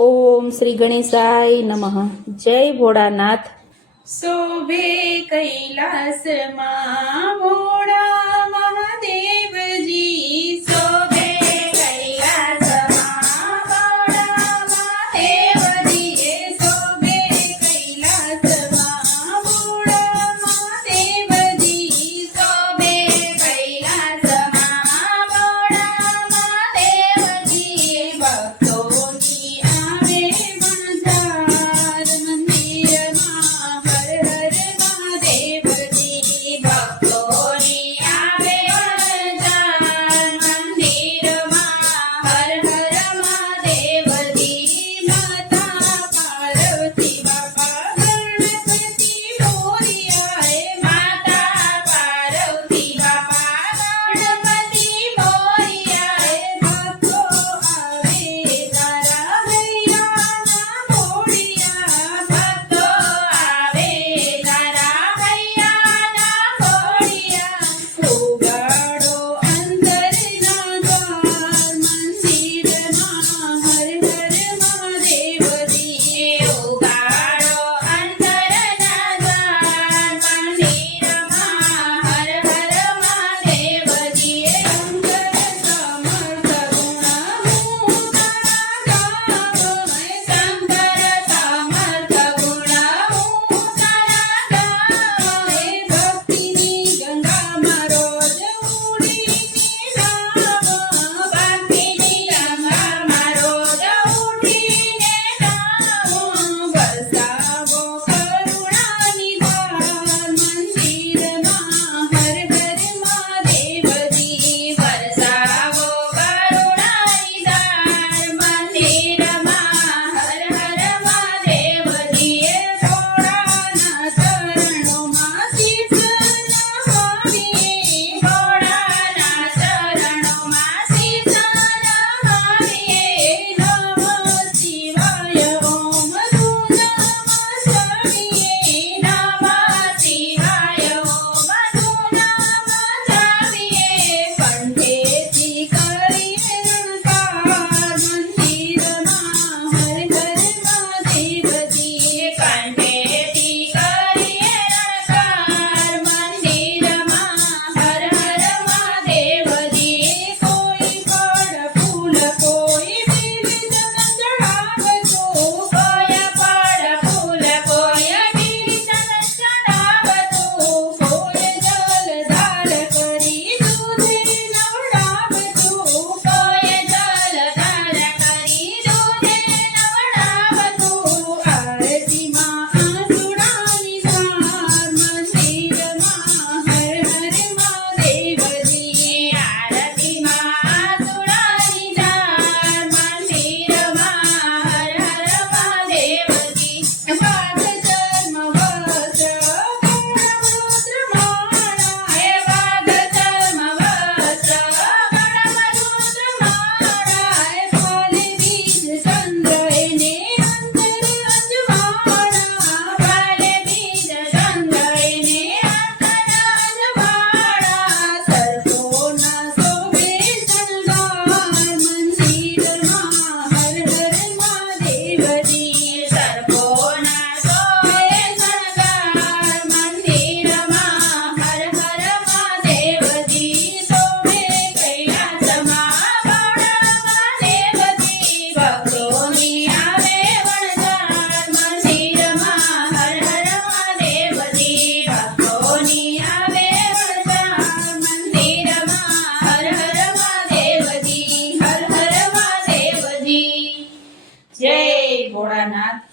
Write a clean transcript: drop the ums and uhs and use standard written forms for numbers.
ओम श्री गणेशाय नमः। जय भोळानाथ। शोभे कैलास मां भोळा महादेवजी, शोभे कैलास मां भोळा महादेवजी, शोभे कैलास मां भोळा महादेवजी, शोभे कैलास मां भोळा महादेवजी। भक्तोनी आवे बंजार मंदिरमा हर हर महादेवजी, भक्तोनी आवे बंजार मंदिरमा हर हर महादेवजी। माता पार्वती बापा गणपति मोरया, माता पार्वती बापा गणपति मोरया। भक्तो आवे तारा भैया ना मोरया, भक्तो आवे तारा भैया ना मोरया। उगाड़ो अंदर ना द्वार मंदिरमा हर हर महादेवजी, उगाड़ो अंदर ना द्वार मंदिरमा हर हर महादेवजी। शंकर समर्थ गुण हूँ तारा गावो, शंकर समर्थ गुण हूँ तारा गावो। भक्तिनी गंगा में रोज उठीने नावो, भक्तिनी गंगा में रोज उठीने नावो। बरसावो करुणानी धार मंदिरमा हर हर महादेवजी, बरसावो करुणानी धार मंदिरमा हर हर महादेवजी। भोळाना चरणों में शीश नमावीए, भोळाना चरणों में शीश नमावीए। नमः शिवाय ओम धूम नमः स्वामीए, नमः शिवाय ओम धूम नमः स्वामीए। कंठेती करिए रणकार मंदिरमा हर हर महादेवजी, कंठेती करिए रणकार मंदिरमा हर हर महादेवजी। कोई पड़ फूल कोई बीज चढ़ावतो, कोई पड़ फूल कोई बीज चढ़ावतो। कोई जलधार करी दूधे नवडावतो, कोई जलधार करी दूधे नवडावतो। आरती मां आसुडानी धार मंदिरमा हर हर महादेवजी, आरती मां आसुडानी धार मंदिरमा हर हर महादेवजी। वाघ जन्म वस्त्र गणमूत्र माळा, हे वाघ जन्म वस्त्र गणमूत्र माळा। फल बीज चंद्र एने अंतर अजवाड़ा, फल बीज चंद्र एने अंतर अजवाड़ा। सर्पोना शोभे शृंगार मंदिरमा हर हर महादेवजी, सर्पोना शोभे शृंगार मंदिरमा हर हर महादेवजी। शोभे कैलास मां भोळा महादेवजी, भक्तोनी आवे वणजार मंदिरमा हर हर महादेवजी, भक्तोनी आवे वणजार मंदिरमा हर हर महादेवजी, हर हर महादेवजी। जय भोळानाथ।